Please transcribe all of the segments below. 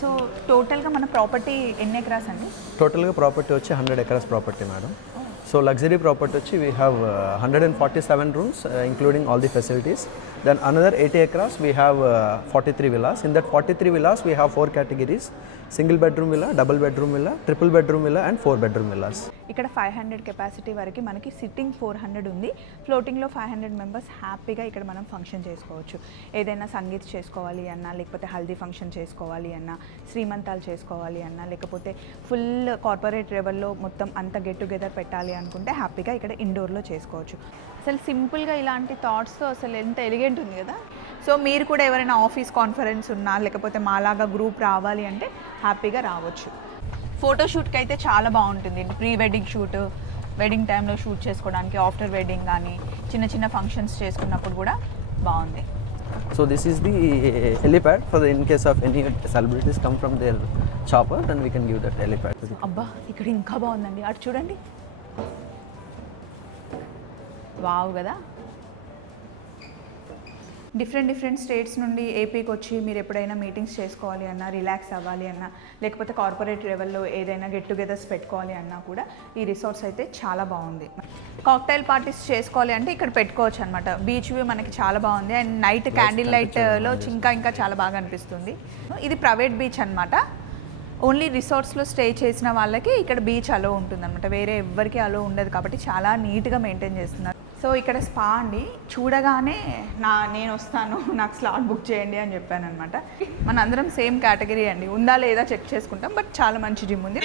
So టోటల్గా మన property ఎన్ని ఎకరాస్ అండి? టోటల్గా ప్రాపర్టీ వచ్చి 100 acres property madam. So luxury property వచ్చి we have 147 rooms including all the facilities. Then another 80 acres we have 43 villas. In that 43 villas we have 4 categories: single bedroom villa, double bedroom villa, triple bedroom villa and 4 bedroom villas. ఇక్కడ 500 capacity వరకు మనకి sitting 400 ఉంది. ఫ్లోటింగ్లో 500 members హ్యాపీగా ఇక్కడ మనం function చేసుకోవచ్చు. ఏదైనా సంగీత్ చేసుకోవాలి అన్నా, లేకపోతే హల్దీ ఫంక్షన్ చేసుకోవాలి అన్నా, శ్రీమంతాలు చేసుకోవాలి అన్నా, లేకపోతే ఫుల్ కార్పొరేట్ లెవెల్లో మొత్తం అంతా గెట్ టుగెదర్ పెట్టాలి అనుకుంటే హ్యాపీగా ఇక్కడ ఇండోర్లో చేసుకోవచ్చు. అసలు సింపుల్గా ఇలాంటి థాట్స్తో అసలు ఎంత ఎలిగెంట్ ఉంది కదా. సో మీరు కూడా ఎవరైనా ఆఫీస్ కాన్ఫరెన్స్ ఉన్నా, లేకపోతే మాలాగా గ్రూప్ రావాలి అంటే హ్యాపీగా రావచ్చు. ఫోటోషూట్కి అయితే చాలా బాగుంటుంది. ప్రీ వెడ్డింగ్ షూట్, వెడ్డింగ్ టైంలో షూట్ చేసుకోవడానికి, ఆఫ్టర్ వెడ్డింగ్ కానీ చిన్న చిన్న ఫంక్షన్స్ చేసుకున్నప్పుడు కూడా బాగుంది. So this is the helipad for the in case of any celebrities come from their chopper, then we can give that helipad. అబ్బా ఇక్కడ ఇంకా బాగుందండి, అటు చూడండి. వావ్ కదా. డిఫరెంట్ స్టేట్స్ నుండి ఏపీకి వచ్చి మీరు ఎప్పుడైనా మీటింగ్స్ చేసుకోవాలి అన్నా, రిలాక్స్ అవ్వాలి అన్నా, లేకపోతే కార్పొరేట్ లెవెల్లో ఏదైనా గెట్ టుగెదర్స్ పెట్టుకోవాలి అన్నా కూడా ఈ రిసార్ట్స్ అయితే చాలా బాగుంది. కాక్టైల్ పార్టీస్ చేసుకోవాలి అంటే ఇక్కడ పెట్టుకోవచ్చు అనమాట. బీచ్ వ్యూ మనకి చాలా బాగుంది. అండ్ నైట్ క్యాండిల్ లైట్లో ఇంకా చాలా బాగా అనిపిస్తుంది. ఇది ప్రైవేట్ బీచ్ అనమాట. ఓన్లీ రిసార్ట్స్లో స్టే చేసిన వాళ్ళకి ఇక్కడ బీచ్ అలో ఉంటుంది అనమాట. వేరే ఎవ్వరికి అలో ఉండదు కాబట్టి చాలా నీట్గా మెయింటైన్ చేస్తున్నారు. సో ఇక్కడ స్పా అండి, చూడగానే నేను వస్తాను, నాకు స్లాట్ బుక్ చేయండి అని చెప్పాను అనమాట. మన అందరం సేమ్ కేటగిరీ అండి, ఉందా లేదా చెక్ చేసుకుంటాం. బట్ చాలా మంచి జిమ్ ఉంది.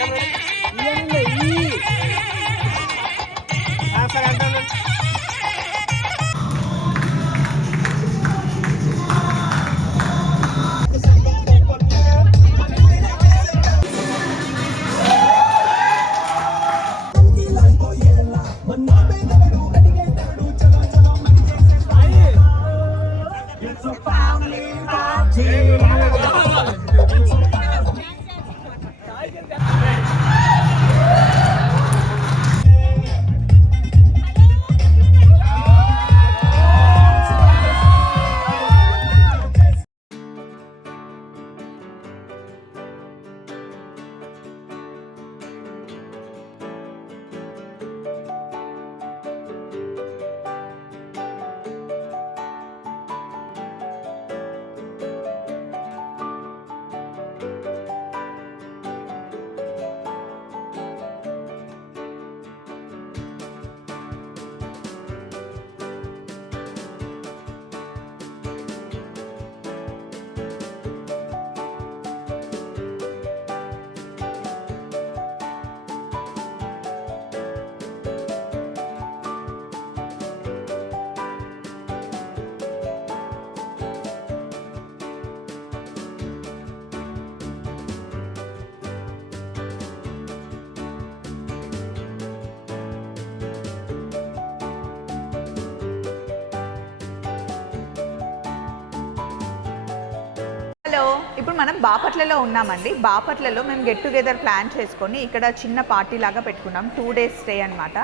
ఇప్పుడు మనం బాపట్లలో ఉన్నామండి. బాపట్లలో మేము గెట్ టుగెదర్ ప్లాన్ చేసుకొని ఇక్కడ చిన్న పార్టీ లాగా పెట్టుకున్నాం. 2 days స్టే అనమాట.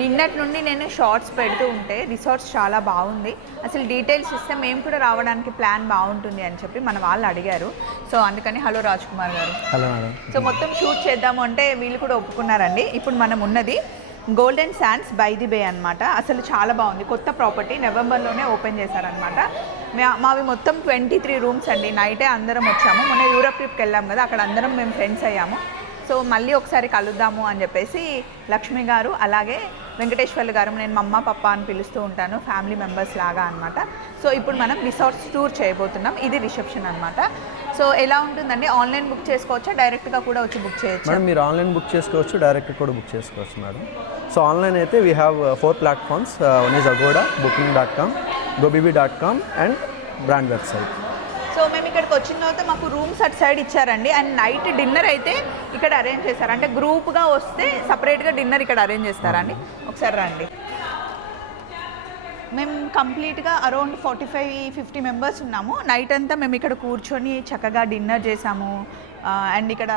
నిన్నటి నుండి నేను షార్ట్స్ పెడుతూ ఉంటే రిసార్ట్స్ చాలా బాగుంది, అసలు డీటెయిల్స్ ఇస్తే మేము కూడా రావడానికి ప్లాన్ బాగుంటుంది అని చెప్పి మన వాళ్ళు అడిగారు. సో అందుకని హలో రాజ్ కుమార్ గారు. Hello madam. సో మొత్తం షూట్ చేద్దాము అంటే వీళ్ళు కూడా ఒప్పుకున్నారండి. ఇప్పుడు మనం ఉన్నది గోల్డెన్ శాండ్స్ బై ది బే అనమాట. అసలు చాలా బాగుంది, కొత్త ప్రాపర్టీ, నవంబర్లోనే ఓపెన్ చేశారనమాట. మావి మొత్తం 23 rooms అండి. నైటే అందరం వచ్చాము. మొన్న యూరోప్ ట్రిప్కి వెళ్ళాము కదా, అక్కడ అందరం మేము ఫ్రెండ్స్ అయ్యాము. సో మళ్ళీ ఒకసారి కలుద్దాము అని చెప్పేసి లక్ష్మి గారు అలాగే వెంకటేశ్వర్లు గారు, నేను మమ్మ పప్ప అని పిలుస్తూ ఉంటాను, ఫ్యామిలీ మెంబర్స్ లాగా అనమాట. సో ఇప్పుడు మనం రిసార్ట్స్ టూర్ చేయబోతున్నాం. ఇది రిసెప్షన్ అనమాట. సో ఎలా ఉంటుందండి, ఆన్లైన్ బుక్ చేసుకోవచ్చా, డైరెక్ట్గా కూడా వచ్చి బుక్ చేయొచ్చు? మేడం మీరు ఆన్లైన్ బుక్ చేసుకోవచ్చు, డైరెక్ట్గా కూడా బుక్ చేసుకోవచ్చు మేడం. సో ఆన్లైన్ అయితే we have 4 platforms. One is Agoda, booking.com, gobibi.com and brand website. So మేము ఇక్కడికి వచ్చిన తర్వాత మాకు రూమ్స్ అటు సైడ్ ఇచ్చారండి. అండ్ నైట్ డిన్నర్ అయితే ఇక్కడ అరేంజ్ చేశారు. అంటే గ్రూప్గా వస్తే సపరేట్గా డిన్నర్ ఇక్కడ అరేంజ్ చేస్తారండి. ఒకసారి రండి. మేము కంప్లీట్గా అరౌండ్ 45-50 మెంబర్స్ ఉన్నాము. నైట్ అంతా మేము ఇక్కడ కూర్చొని చక్కగా డిన్నర్ చేసాము. అండ్ ఇక్కడ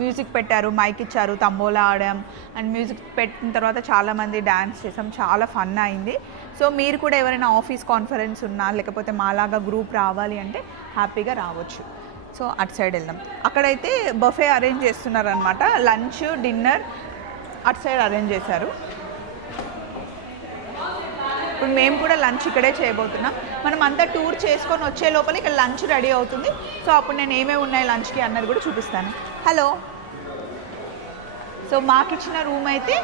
మ్యూజిక్ పెట్టారు, మైక్ ఇచ్చారు, తంబోలా ఆడాం. అండ్ మ్యూజిక్ పెట్టిన తర్వాత చాలామంది డ్యాన్స్ చేసాం, చాలా ఫన్ అయింది. సో మీరు కూడా ఎవరైనా ఆఫీస్ కాన్ఫరెన్స్ ఉన్నా, లేకపోతే మాలాగా గ్రూప్ రావాలి అంటే హ్యాపీగా రావచ్చు. సో అటు సైడ్ వెళ్దాం. అక్కడైతే బఫే అరేంజ్ చేస్తున్నారు అనమాట. లంచ్ డిన్నర్ అటు సైడ్ అరేంజ్ చేశారు. ఇప్పుడు మేము కూడా లంచ్ ఇక్కడే చేయబోతున్నాం. మనం అంతా టూర్ చేసుకొని వచ్చే లోపల ఇక్కడ లంచ్ రెడీ అవుతుంది. సో అప్పుడు నేను ఏమేమి ఉన్నాయి లంచ్కి అన్నది కూడా చూపిస్తాను. హలో. సో మాకు ఇచ్చిన రూమ్ అయితే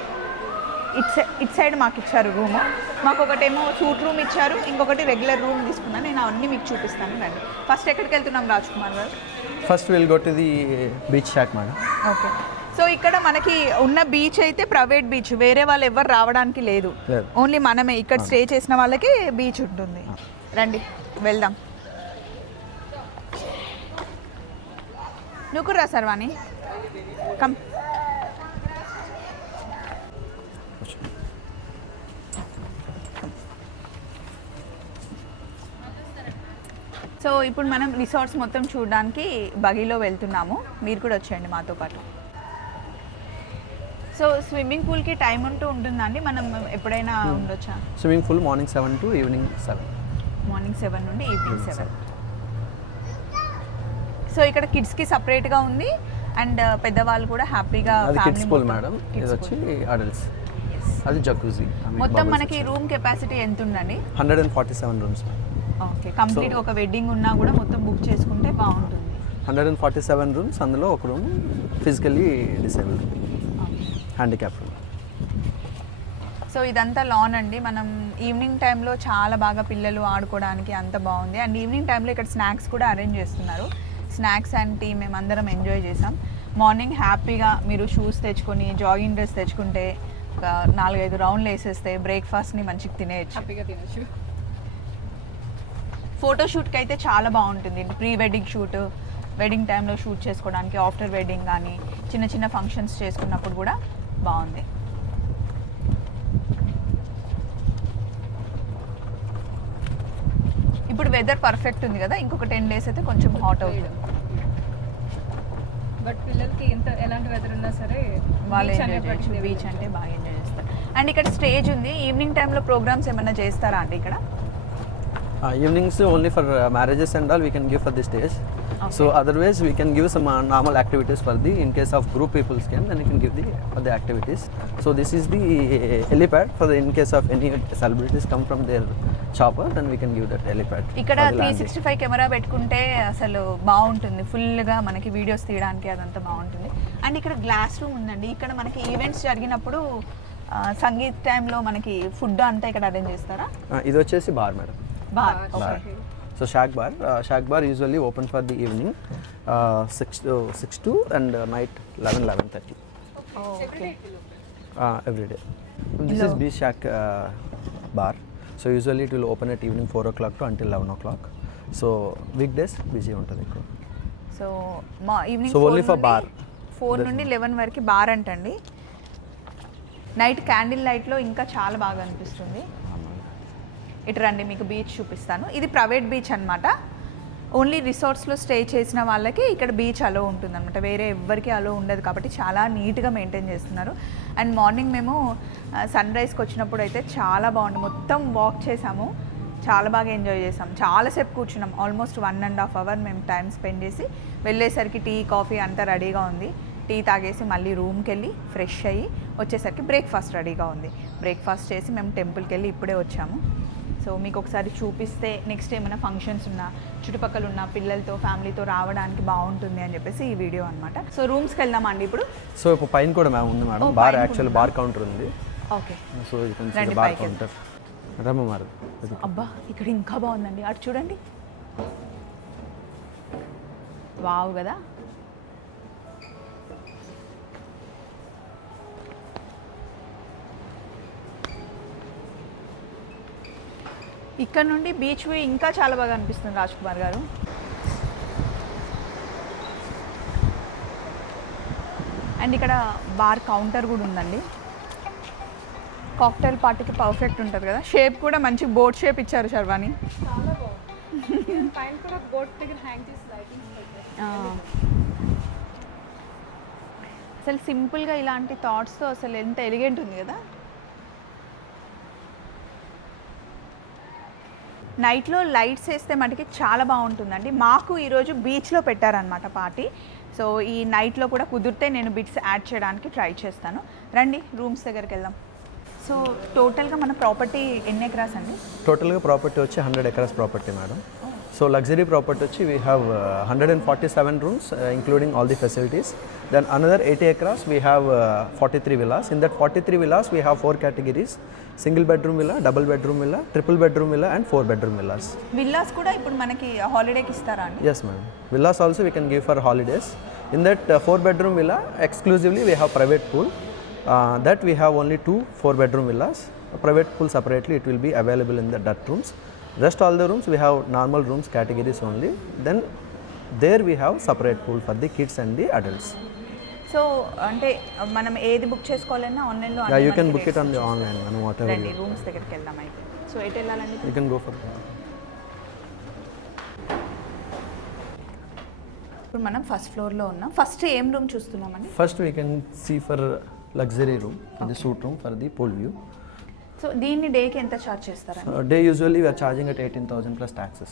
ఇట్ సైడ్ మాకు ఇచ్చారు రూము. మాకు ఒకటేమో సూట్ రూమ్ ఇచ్చారు, ఇంకొకటి రెగ్యులర్ రూమ్ తీసుకున్నాను. నేను అవన్నీ మీకు చూపిస్తాను రండి. ఫస్ట్ ఎక్కడికి వెళ్తున్నాం రాజ్ కుమార్ గారు? First will go to the beach shock madam. Okay. So ఇక్కడ మనకి ఉన్న బీచ్ అయితే ప్రైవేట్ బీచ్, వేరే వాళ్ళు ఎవరు రావడానికి లేదు. ఓన్లీ మనమే ఇక్కడ స్టే చేసిన వాళ్ళకి బీచ్ ఉంటుంది. రండి వెళ్దాం. నువ్వు కూడా రా సర్వాణి, కమ్. సో ఇప్పుడు మనం రిసార్ట్స్ మొత్తం చూడడానికి బగీలో వెళ్తున్నాము. మీరు కూడా వచ్చేయండి మాతో పాటు. సో స్విమ్మింగ్ పూల్కి టైం ఉంటుందండి, మనం ఎప్పుడైనా ఉండొచ్చా? Swimming pool morning 7 to evening 7. Morning 7 నుండి ఈవినింగ్ 7. సో ఇక్కడ కిడ్స్కి సపరేట్గా ఉంది అండ్ పెద్దవాళ్ళు కూడా హ్యాపీగా. అది కిడ్స్ పూల్ మేడం, ఇది వచ్చి అడల్ట్స్. అది జకూజీ. మొత్తం మనకి రూమ్ కెపాసిటీ ఎంత ఉందండి? 147 రూమ్స్. ఓకే. కంప్లీట్ ఒక వెడ్డింగ్ ఉన్నా కూడా మొత్తం బుక్ చేసుకుంటే బాగుంటుంది. 147 రూమ్స్, అందులో ఒక room physically disabled handicap room. So ఇదంతా లాన్ అండి. మనం ఈవినింగ్ టైంలో చాలా బాగా పిల్లలు ఆడుకోవడానికి అంత బాగుంది. అండ్ ఈవినింగ్ టైంలో ఇక్కడ స్నాక్స్ కూడా అరేంజ్ చేస్తున్నారు. స్నాక్స్ అండ్ టీ మేమందరం ఎంజాయ్ చేసాం. మార్నింగ్ హ్యాపీగా మీరు షూస్ తెచ్చుకొని జాగింగ్ డ్రెస్ తెచ్చుకుంటే ఒక 4-5 రౌండ్లు వేసేస్తే బ్రేక్ఫాస్ట్ని మంచిగా తినేయచ్చు. ఫోటోషూట్కి అయితే చాలా బాగుంటుంది. ప్రీ వెడ్డింగ్ షూట్, వెడ్డింగ్ టైంలో షూట్ చేసుకోవడానికి, ఆఫ్టర్ వెడ్డింగ్ కానీ చిన్న చిన్న ఫంక్షన్స్ చేసుకున్నప్పుడు కూడా బాగుంది. ఇప్పుడు వెదర్ పర్ఫెక్ట్ ఉంది కదా, ఇంకొక 10 days అయితే కొంచెం హాట్ అవుతుంది. బట్ పిల్లలకి ఎలాంటి వెదర్ ఉన్నా సరే వాళ్ళు ఎంజాయ్ చేయొచ్చు. బీచ్ అంటే బాగా ఎంజాయ్ చేస్తారు. అండ్ ఇక్కడ స్టేజ్ ఉంది. ఈవినింగ్ టైంలో ప్రోగ్రామ్స్ ఏమైనా చేస్తారా అండి ఇక్కడ? Evenings only for marriages and all we can give for this stage. Okay. So otherwise we can give some normal activities for the, in case of group people came, then you can give for the activities. So this is the helipad for the, in case of any celebrities come from their chopper, then we can give that helipad. ఇక్కడ 365 camera పెట్టుకుంటే అసలు బాగుంటుంది. ఫుల్గా మనకి videos తీయడానికి అదంతా బాగుంటుంది. And ఇక్కడ గ్లాస్ రూమ్ ఉందండి. ఇక్కడ మనకి ఈవెంట్స్ జరిగినప్పుడు సంగీత్ టైంలో మనకి ఫుడ్ అంతా ఇక్కడ అరేంజ్ చేస్తారా? ఇది వచ్చేసి bar madam. Bar. Okay. So Shack bar usually open for the evening 6 to and night 11:30. Okay. Every day. This is Beach Shack bar. So usually it will open at evening 4 o'clock to until 11 o'clock. So weekdays busy ఉంటుంది ఎక్కువ. So మా evening So only for bar. 4 నుండి 11 వరకు bar అంటండి. Night candle లైట్లో ఇంకా చాలా బాగా అనిపిస్తుంది. ఇటు రండి, మీకు బీచ్ చూపిస్తాను. ఇది ప్రైవేట్ బీచ్ అనమాట. ఓన్లీ రిసార్ట్స్లో స్టే చేసిన వాళ్ళకి ఇక్కడ బీచ్ అలో ఉంటుందన్నమాట. వేరే ఎవ్వరికి అలో ఉండదు కాబట్టి చాలా నీట్గా మెయింటైన్ చేస్తున్నారు. అండ్ మార్నింగ్ మేము సన్ రైజ్కి వచ్చినప్పుడు అయితే చాలా బాగుంది. మొత్తం వాక్ చేసాము, చాలా బాగా ఎంజాయ్ చేసాం. చాలాసేపు కూర్చున్నాం, ఆల్మోస్ట్ 1.5 hours మేము టైం స్పెండ్ చేసి వెళ్ళేసరికి టీ కాఫీ అంతా రెడీగా ఉంది. టీ తాగేసి మళ్ళీ రూమ్కి వెళ్ళి ఫ్రెష్ అయ్యి వచ్చేసరికి బ్రేక్ఫాస్ట్ రెడీగా ఉంది. బ్రేక్ఫాస్ట్ చేసి మేము టెంపుల్కి వెళ్ళి ఇప్పుడే వచ్చాము. సో మీకు ఒకసారి చూపిస్తే నెక్స్ట్ ఏమైనా ఫంక్షన్స్ ఉన్నా చుట్టుపక్కల ఉన్న పిల్లలతో ఫ్యామిలీతో రావడానికి బాగుంటుంది అని చెప్పేసి ఈ వీడియో అనమాట. సో రూమ్స్కి వెళ్దామండి ఇప్పుడు. సో ఇప్పుడు పైన కూడా మ్యామ్ ఉంది madam. Bar actual bar counter ఉంది. ఓకే. సో ఇది బార్ కౌంటర్. రమ్మమారు. అబ్బా ఇక్కడ ఇంకా బాగుందండి, అటు చూడండి. వావ్ కదా. ఇక్కడ నుండి బీచ్ వ్యూ ఇంకా చాలా బాగా అనిపిస్తుంది రాజ్ కుమార్ గారు. అండ్ ఇక్కడ బార్ కౌంటర్ కూడా ఉందండి. కాక్టైల్ పార్టీకి పర్ఫెక్ట్ ఉంటుంది కదా. షేప్ కూడా మంచి బోట్ షేప్ ఇచ్చారు శర్వాణి. చాలా బాగుంది. పైన కూడా బోట్ దగ్గర హ్యాంగ్ చేసి లైటింగ్స్ పెట్టారు. అసలు సింపుల్గా ఇలాంటి థాట్స్తో అసలు ఎంత ఎలిగెంట్ ఉంది కదా. నైట్లో లైట్స్ వేస్తే మనకి చాలా బాగుంటుందండి. మాకు ఈరోజు బీచ్లో పెట్టారనమాట పార్టీ. సో ఈ నైట్లో కూడా కుదిరితే నేను బిట్స్ యాడ్ చేయడానికి ట్రై చేస్తాను. రండి రూమ్స్ దగ్గరికి వెళ్దాం. సో టోటల్గా మన ప్రాపర్టీ ఎన్ని ఎకరాస్ అండి? టోటల్గా ప్రాపర్టీ వచ్చి 100 acres property madam. So luxury property వచ్చి we have 147 rooms including all the facilities. Then another 80 acres we have 43 villas. In that 43 villas we have 4 categories: single bedroom villa, double bedroom villa, triple bedroom villa and 4 bedroom villas. Villas కూడా ఇప్పుడు మనకి హాలిడేకి ఇస్తారా అండి? Yes ma'am. Villas also we can give for holidays. In that 4 bedroom villa exclusively we have private pool. That we have only 2 4 bedroom villas. A private pool separately it will be available in the that rooms. Rest all the rooms we have normal rooms categories only. Then there we have separate pool for the kids and the adults. So అంటే మనం ఏది book చేసుకోవాలన్నా ఆన్లైన్లో? Yeah, you can book it on the online and whatever రండి you, rooms దగ్గరికి వెళ్దాం అయితే. So ఎటు వెళ్ళాలండి? you can go for. ఇప్పుడు మనం ఫస్ట్ ఫ్లోర్లో ఉన్నాం. ఫస్ట్ ఏం రూమ్ చూస్తున్నామండి? First we can see for luxury room, the suite room for the pool view. So దీన్ని డేకి ఎంత ఛార్జ్ చేస్తారండి? Day usually we are charging at 18,000 plus taxes.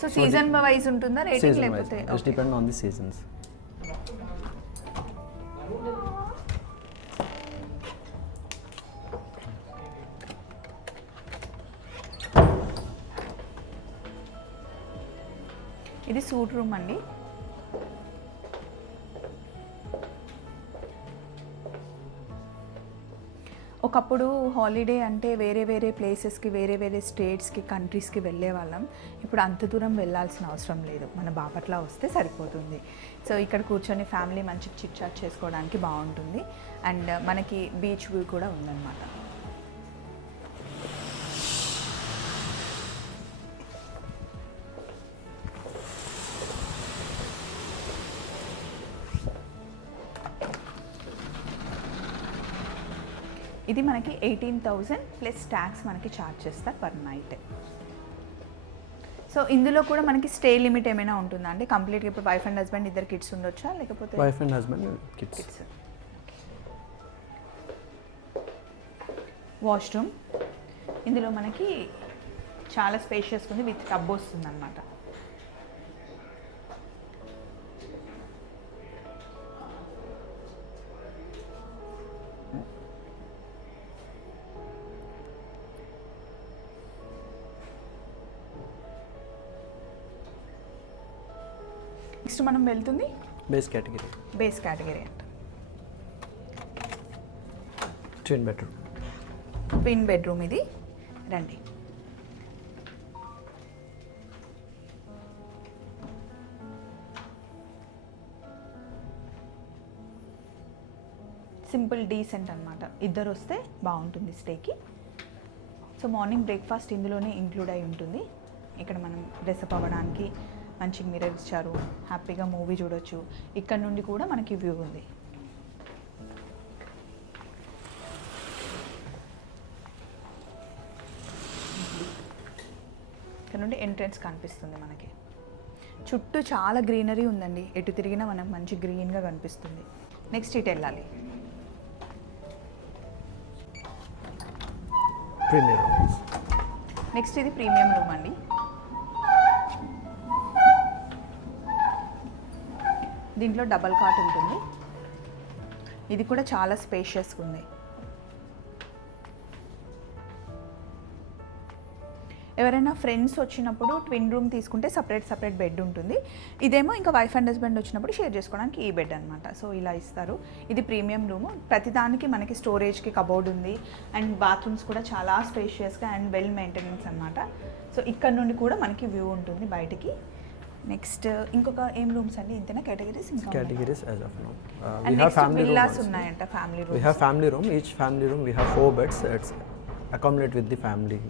So season wise ఉంటుందా రేటింగ్ Season wise, లేకపోతే? just depend on the seasons. ఇది suite room అండి. ఒకప్పుడు holiday అంటే వేరే వేరే ప్లేసెస్కి, వేరే వేరే స్టేట్స్కి, కంట్రీస్కి వెళ్ళే వాళ్ళం. ఇప్పుడు అంత దూరం వెళ్ళాల్సిన అవసరం లేదు, మన బాపట్ల వస్తే సరిపోతుంది. సో ఇక్కడ కూర్చొని ఫ్యామిలీ మంచి చిట్ చాట్ చేసుకోవడానికి బాగుంటుంది. అండ్ మనకి బీచ్ వ్యూ కూడా ఉందన్నమాట. ఇది మనకి 18,000 ప్లస్ ట్యాక్స్ మనకి ఛార్జ్ చేస్తారు పర్ నైట్. సో ఇందులో కూడా మనకి స్టే లిమిట్ ఏమైనా ఉంటుందా అండి? కంప్లీట్గా ఇప్పుడు వైఫ్ అండ్ హస్బెండ్ ఇద్దరు కిడ్స్ ఉండొచ్చా లేకపోతే? Wife and husband, kids. Kids. Washroom ఇందులో మనకి చాలా స్పేషియస్గా ఉంది, విత్ టబ్ వస్తుంది అనమాట. నెక్స్ట్ మనం వెళ్తుంది Base category. బేస్ కేటగిరీ అంట. Twin bedroom. ట్విన్ బెడ్రూమ్ ఇది. రండి. సింపుల్ డీసెంట్ అనమాట. ఇద్దరు వస్తే బాగుంటుంది స్టేకి. సో మార్నింగ్ బ్రేక్ఫాస్ట్ ఇందులోనే ఇంక్లూడ్ అయి ఉంటుంది. ఇక్కడ మనం డ్రెస్అప్ అవ్వడానికి మంచి మిర్రర్ ఇచ్చారు, హ్యాపీగా మూవీ చూడొచ్చు. ఇక్కడ నుండి కూడా మనకి వ్యూ ఉంది. ఇక్కడ నుండి ఎంట్రన్స్ కనిపిస్తుంది మనకి. చుట్టూ చాలా గ్రీనరీ ఉందండి, ఎటు తిరిగినా మనకు మంచి గ్రీన్గా కనిపిస్తుంది. నెక్స్ట్ ఇటు వెళ్ళాలి. Premier rooms. నెక్స్ట్ ఇది ప్రీమియం రూమ్ అండి. దీంట్లో డబల్ కాట్ ఉంటుంది. ఇది కూడా చాలా స్పేషియస్గా ఉంది. ఎవరైనా ఫ్రెండ్స్ వచ్చినప్పుడు ట్విన్ రూమ్ తీసుకుంటే సపరేట్ బెడ్ ఉంటుంది. ఇదేమో ఇంకా వైఫ్ అండ్ హస్బెండ్ వచ్చినప్పుడు షేర్ చేసుకోవడానికి ఈ బెడ్ అనమాట. సో ఇలా ఇస్తారు. ఇది ప్రీమియం రూము. ప్రతిదానికి మనకి స్టోరేజ్కి కబోర్డ్ ఉంది. అండ్ బాత్రూమ్స్ కూడా చాలా స్పేషియస్గా అండ్ వెల్ మెయింటెనెన్స్ అనమాట. సో ఇక్కడ నుండి కూడా మనకి వ్యూ ఉంటుంది బయటికి. నెక్స్ట్ ఇంకొక ఏం రూమ్స్ అండి? ఇంతేనా కేటగిరీస్? ఇంకా Categories as of now. We and have next family room villas also. ఉన్నాయంట, family We room. have family room. Each family room we have 4 beds. It's accommodate with the family.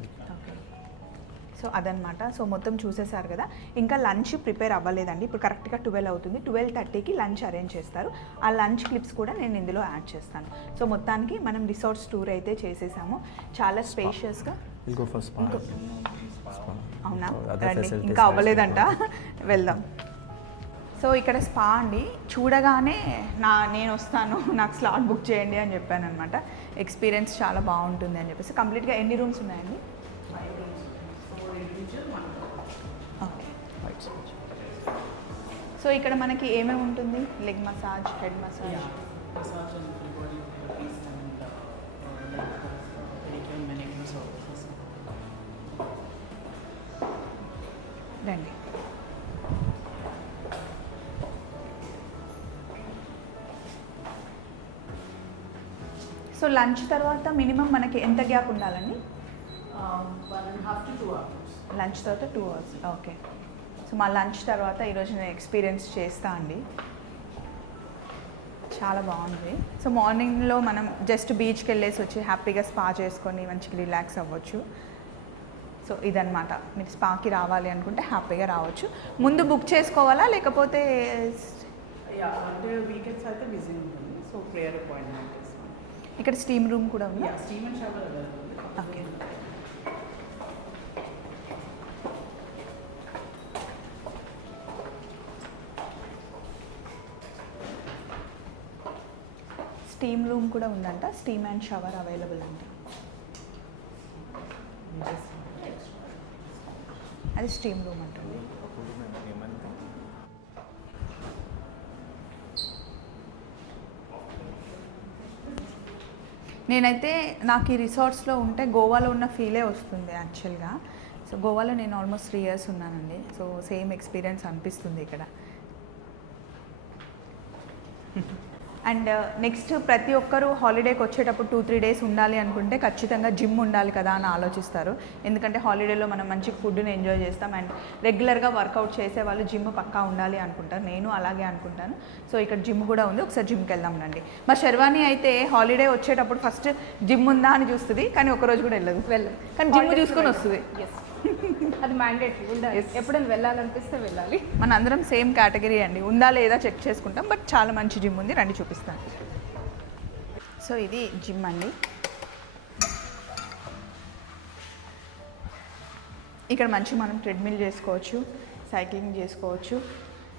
So అదనమాట. So మొత్తం చూసేసారు కదా. ఇంకా lunch prepare అవ్వలేదండి. ఇప్పుడు కరెక్ట్గా 12 అవుతుంది. 12:30కి lunch arrange చేస్తారు. ఆ లంచ్ క్లిప్స్ కూడా నేను ఇందులో యాడ్ చేస్తాను. సో మొత్తానికి మనం రిసార్ట్స్ టూర్ అయితే చేసేసాము. చాలా స్పేషియస్గా. We'll go for spa. అవునా? Other రండి, facilities ఇంకా as అవ్వలేదంట, వెళ్దాం. సో ఇక్కడ స్పా అండి. చూడగానే నేను వస్తాను, నాకు స్లాట్ బుక్ చేయండి అని చెప్పాను అనమాట. ఎక్స్పీరియన్స్ చాలా బాగుంటుంది అని చెప్పేసి. కంప్లీట్గా ఎన్ని రూమ్స్ ఉన్నాయండి? సో ఇక్కడ మనకి ఏమేమి ఉంటుంది? Leg massage, head massage. Massage and full body therapies and like pedicure, manicure services. రండి. సో లంచ్ తర్వాత మినిమం మనకి ఎంత గ్యాప్ ఉండాలండి? 1.5 to 2 hours. లంచ్ తర్వాత 2 అవర్స్. ఓకే. సో మా లంచ్ తర్వాత ఈరోజు నేను ఎక్స్పీరియన్స్ చేస్తా అండి. చాలా బాగుంది. సో మార్నింగ్లో మనం జస్ట్ బీచ్కి వెళ్ళేసి వచ్చి హ్యాపీగా స్పా చేసుకొని మంచిగా రిలాక్స్ అవ్వచ్చు. సో ఇదన్నమాట. మీరు స్పాకి రావాలి అనుకుంటే హ్యాపీగా రావచ్చు. ముందు బుక్ చేసుకోవాలా లేకపోతే? అంటే వీకెండ్స్ అయితే బిజీ ఉంటుంది, సో ప్రేయర్ అపాయింట్మెంట్ తీసుకోండి. ఇక్కడ స్టీమ్ రూమ్ కూడా ఉంది. Steam and shower available. Okay. Steam room కూడా ఉందంట. స్టీమ్ అండ్ షవర్ అవైలబుల్ అంట. అది స్టీమ్ రూమ్ అంటుంది. నేనైతే నాకు ఈ రిసార్ట్స్లో ఉంటే గోవాలో ఉన్న ఫీలే వస్తుంది యాక్చువల్గా. సో గోవాలో నేను ఆల్మోస్ట్ 3 years ఉన్నానండి. సో సేమ్ ఎక్స్పీరియన్స్ అనిపిస్తుంది ఇక్కడ. అండ్ నెక్స్ట్ ప్రతి ఒక్కరూ హాలిడేకి వచ్చేటప్పుడు 2-3 days ఉండాలి అనుకుంటే ఖచ్చితంగా జిమ్ ఉండాలి కదా అని ఆలోచిస్తారు. ఎందుకంటే హాలిడేలో మనం మంచి ఫుడ్ని ఎంజాయ్ చేస్తాం అండ్ రెగ్యులర్గా వర్కౌట్ చేసే వాళ్ళు జిమ్ పక్కా ఉండాలి అనుకుంటారు. నేను అలాగే అనుకుంటాను. సో ఇక్కడ జిమ్ కూడా ఉంది. ఒకసారి జిమ్కి వెళ్దాం రండి. మా శర్వాణి అయితే హాలిడే వచ్చేటప్పుడు ఫస్ట్ జిమ్ ఉందా అని చూస్తుంది, కానీ ఒకరోజు కూడా వెళ్ళదు. కానీ జిమ్ చూసుకొని వస్తుంది. అది మ్యాండేటరీ ఉండాలి. ఎప్పుడైనా వెళ్ళాలనిపిస్తే వెళ్ళాలి. మన అందరం సేమ్ కేటగిరీ అండి. ఉందా లేదా చెక్ చేసుకుంటాం. బట్ చాలా మంచి జిమ్ ఉంది, రండి చూపిస్తాను. సో ఇది జిమ్ అండి. ఇక్కడ మంచి మనం ట్రెడ్మిల్ చేసుకోవచ్చు, సైక్లింగ్ చేసుకోవచ్చు,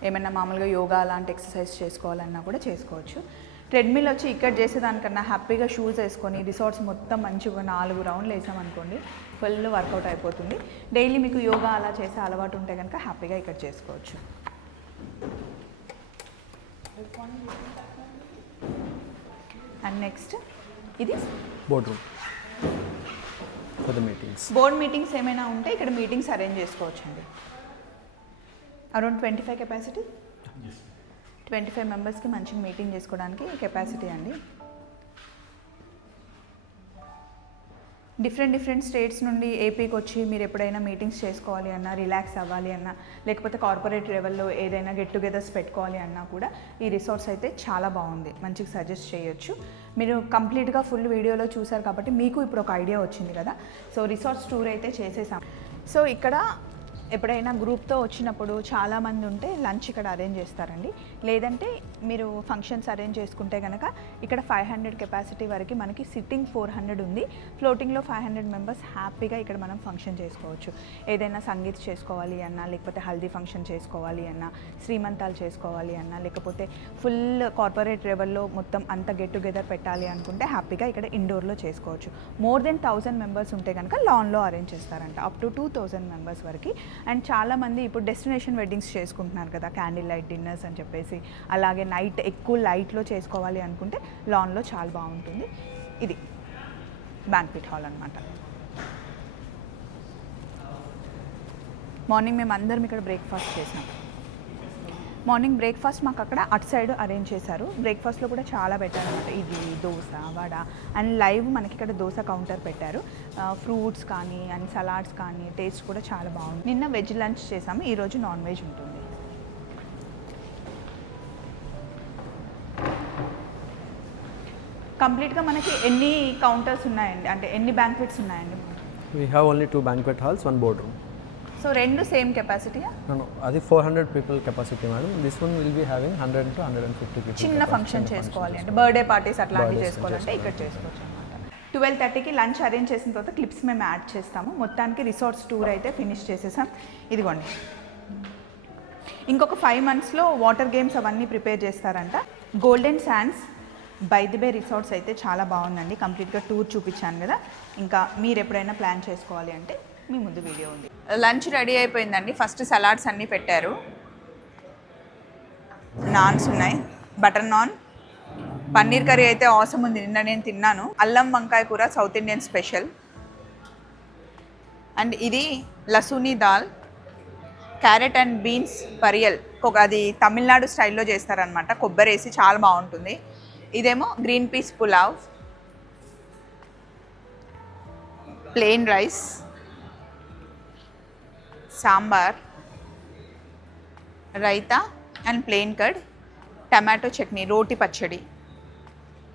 ఏమైనా మామూలుగా యోగా అలాంటి ఎక్సర్సైజ్ చేసుకోవాలన్నా కూడా చేసుకోవచ్చు. ట్రెడ్మిల్ వచ్చి ఇక్కడ చేసేదానికన్నా హ్యాపీగా షూస్ వేసుకొని రిసార్ట్స్ మొత్తం మంచిగా 4 రౌండ్లు వేసామనుకోండి, ఫుల్ వర్కౌట్ అయిపోతుంది. డైలీ మీకు యోగా అలా చేసే అలవాటు ఉంటే కనుక హ్యాపీగా ఇక్కడ చేసుకోవచ్చు. అండ్ నెక్స్ట్ ఇది board room for the meetings. Board meetings ఏమైనా ఉంటే ఇక్కడ మీటింగ్స్ అరేంజ్ చేసుకోవచ్చు అండి. అరౌండ్ 25 కెపాసిటీ, 25 మెంబర్స్కి మంచిగా మీటింగ్ చేసుకోవడానికి కెపాసిటీ అండి. డిఫరెంట్ స్టేట్స్ నుండి ఏపీకి వచ్చి మీరు ఎప్పుడైనా మీటింగ్స్ చేసుకోవాలి అన్నా, రిలాక్స్ అవ్వాలి అన్నా, లేకపోతే కార్పొరేట్ లెవెల్లో ఏదైనా గెట్ టుగెదర్స్ పెట్టుకోవాలి అన్నా కూడా ఈ రిసార్ట్స్ అయితే చాలా బాగుంది. మంచిగా సజెస్ట్ చేయొచ్చు. మీరు కంప్లీట్గా ఫుల్ వీడియోలో చూసారు కాబట్టి మీకు ఇప్పుడు ఒక ఐడియా వచ్చింది కదా. సో రిసార్ట్స్ టూర్ అయితే చేసేసాం. సో ఇక్కడ ఎప్పుడైనా గ్రూప్తో వచ్చినప్పుడు చాలామంది ఉంటే లంచ్ ఇక్కడ అరేంజ్ చేస్తారండి. లేదంటే మీరు ఫంక్షన్స్ అరేంజ్ చేసుకుంటే కనుక ఇక్కడ 500 కెపాసిటీ వరకు మనకి సిట్టింగ్ 400 ఉంది. ఫ్లోటింగ్లో 500 మెంబర్స్ హ్యాపీగా ఇక్కడ మనం ఫంక్షన్ చేసుకోవచ్చు. ఏదైనా సంగీత్ చేసుకోవాలి అన్నా, లేకపోతే హల్దీ ఫంక్షన్ చేసుకోవాలి అన్నా, శ్రీమంతాలు చేసుకోవాలి అన్నా, లేకపోతే ఫుల్ కార్పొరేట్ లెవెల్లో మొత్తం అంత గెట్ టుగెదర్ పెట్టాలి అనుకుంటే హ్యాపీగా ఇక్కడ ఇండోర్లో చేసుకోవచ్చు. మోర్ దెన్ 1000 మెంబర్స్ ఉంటే కనుక లాన్లో అరేంజ్ చేస్తారంట, అప్ టు 2000 మెంబర్స్ వరకు. అండ్ చాలామంది ఇప్పుడు డెస్టినేషన్ వెడ్డింగ్స్ చేసుకుంటున్నారు కదా, క్యాండిల్ లైట్ డిన్నర్స్ అని చెప్పేసి. అలాగే నైట్ ఎక్కువ లైట్లో చేసుకోవాలి అనుకుంటే లాన్లో చాలా బాగుంటుంది. ఇది బ్యాంక్వెట్ హాల్ అనమాట. మార్నింగ్ మేము అందరం ఇక్కడ బ్రేక్ఫాస్ట్ చేసాం. మార్నింగ్ బ్రేక్ఫాస్ట్ మాకు అక్కడ అటు సైడ్ అరేంజ్ చేశారు. బ్రేక్ఫాస్ట్లో కూడా చాలా బెటర్ అనమాట. ఇడ్లీ, దోశ, వడ అండ్ లైవ్ మనకి ఇక్కడ దోశ కౌంటర్ పెట్టారు. ఫ్రూట్స్ కానీ అండ్ సలాడ్స్ కానీ టేస్ట్ కూడా చాలా బాగుంది. నిన్న వెజ్ లంచ్ చేసాము, ఈరోజు నాన్ వెజ్ ఉంటుంది. కంప్లీట్గా మనకి ఎన్ని కౌంటర్స్ ఉన్నాయండి, అంటే ఎన్ని బ్యాంక్వెట్స్ ఉన్నాయండి? We have only 2 banquet halls, 1 boardroom. So రెండు సేమ్ కెపాసిటీయా? No, అది 400 people capacity madam. This one will be having 100 to 150 people. చిన్న ఫంక్షన్ చేసుకోవాలి అంటే బర్త్డే పార్టీస్ అట్లాంటివి చేసుకోవాలంటే ఇక్కడ చేసుకోవచ్చు అనమాట. 12:30కి లంచ్ అరేంజ్ చేసిన తర్వాత క్లిప్స్ మేము యాడ్ చేస్తాము. మొత్తానికి రిసార్ట్స్ టూర్ అయితే ఫినిష్ చేసేసాం. ఇదిగోండి, ఇంకొక 5 monthsలో వాటర్ గేమ్స్ అవన్నీ ప్రిపేర్ చేస్తారంట. Golden sands by the bay resorts అయితే చాలా బాగుందండి. కంప్లీట్గా టూర్ చూపించాను కదా. ఇంకా మీరు ఎప్పుడైనా ప్లాన్ చేసుకోవాలి అంటే మీ ముందు వీడియో ఉంది. లంచ్ రెడీ అయిపోయిందండి. ఫస్ట్ సలాడ్స్ అన్నీ పెట్టారు. నాన్స్ ఉన్నాయి, బటర్ నాన్, పన్నీర్ కర్రీ అయితే అవసరం ఉంది, నిన్న నేను తిన్నాను. అల్లం వంకాయ కూర సౌత్ ఇండియన్ స్పెషల్. అండ్ ఇది lasooni dal, carrot and beans పరియల్, అది తమిళనాడు స్టైల్లో చేస్తారనమాట, కొబ్బరి వేసి చాలా బాగుంటుంది. ఇదేమో green peas pulao, plain rice, sambar, raita and plain curd, tomato chutney, రోటి పచ్చడి.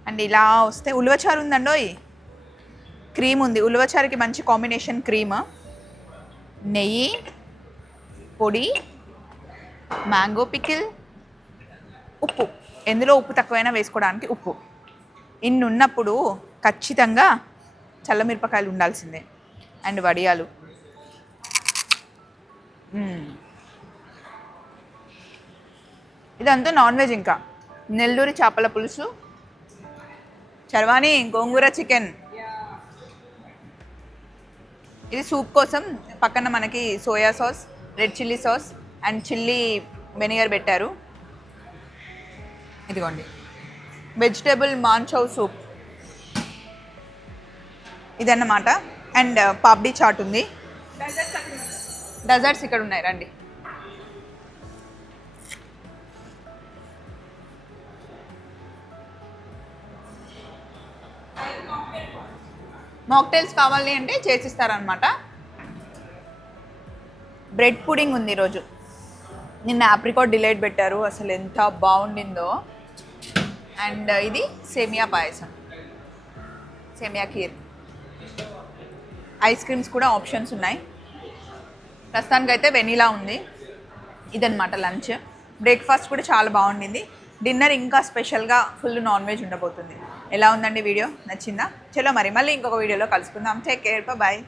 అండ్ ఇలా వస్తే ఉలవచారు ఉందండోయ్, క్రీమ్ ఉంది, ఉలవచారుకి మంచి కాంబినేషన్ క్రీమ్, నెయ్యి, పొడి, మ్యాంగో పికిల్, ఉప్పు, ఎందులో ఉప్పు తక్కువైనా వేసుకోవడానికి ఉప్పు. ఇన్ని ఉన్నప్పుడు ఖచ్చితంగా చల్లమిరపకాయలు ఉండాల్సిందే. అండ్ వడియాలు. ఇదంతా నాన్ వెజ్. ఇంకా నెల్లూరి చేపల పులుసు, చర్వాణి గోంగూర చికెన్. ఇది సూప్ కోసం పక్కన మనకి soya sauce, red chilli sauce and chilli vinegar పెట్టారు. ఇదిగోండి వెజిటేబుల్ మాంచౌ సూప్ ఇదన్నమాట. అండ్ పాప్డీ చాట్ ఉంది. డెజర్ట్స్ ఇక్కడ ఉన్నాయి, రండి. మాక్టైల్స్ కావాలి అంటే చేసిస్తారనమాట. బ్రెడ్ పుడింగ్ ఉంది ఈరోజు. నిన్న ఆప్రికాట్ డిలైట్ పెట్టారు, అసలు ఎంత బాగుండిందో. అండ్ ఇది సేమియా పాయసం, సేమియా ఖీర్. ఐస్ క్రీమ్స్ కూడా ఆప్షన్స్ ఉన్నాయి. ప్రస్తుతానికైతే వెనీలా ఉంది. ఇదన్నమాట లంచ్. బ్రేక్ఫాస్ట్ కూడా చాలా బాగుండింది. డిన్నర్ ఇంకా స్పెషల్గా ఫుల్ నాన్ వెజ్ ఉండబోతుంది. ఎలా ఉందండి వీడియో? నచ్చిందా? చలో మరి మళ్ళీ ఇంకొక వీడియోలో కలుసుకుందాం. Take care, bye.